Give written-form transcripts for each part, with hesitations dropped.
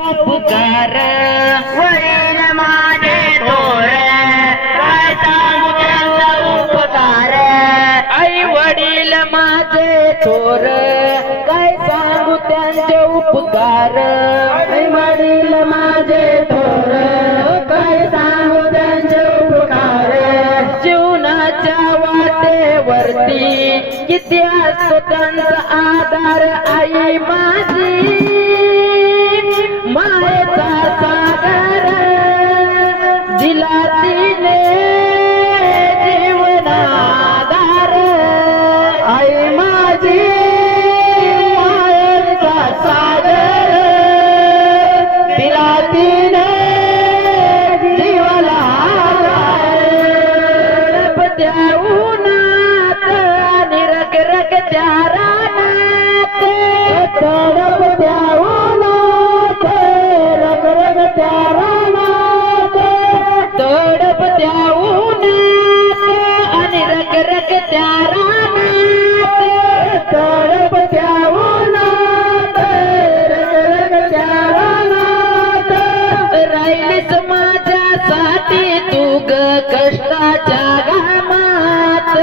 उपकार वडील माझे थोर काय सांगू त्यांचा उपकार आई वडील माझे थोर काय सांगू त्यांचे उपकार आई वडील माझे थोर काय सांगू त्यांचे उपकार जीवनाच्या वाटेवरती किती असतो त्यांचा आधार आई माझी मायेचा सागर दिला तिने जीवनाधार आई माझी मायेचा सागर दिला तिने जीवनाधार त्या उन्हात आणि रग त्या रानात तडप त्या उन्हात रग त्या रानात तडप त्या उन्हात आणि रग त्या रानात तडप त्या उन्हात रग त्या रानात राहिलीस माझ्यासाठी तू ग कष्टाच्या घामात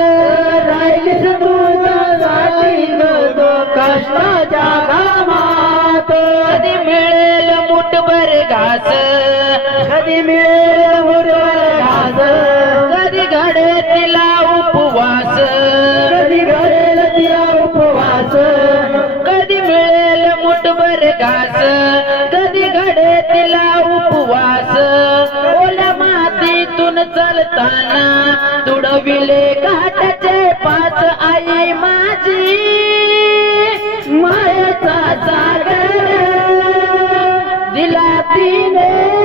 राहिलीस तुझ्यासाठी ग कष्टाच्या घामात कधी मिळेल मुठभर घास कधी मिळेल मुठभर घास कधी घडे तिला उपवास कधी घडेल तिला उपवास कधी मिळेल मुठभर घास कधी घडे तिला उपवास ओल्या मातीतून चालताना तुडविले घाटाचे पाच आई माझी मायेचा सागर दिला तिने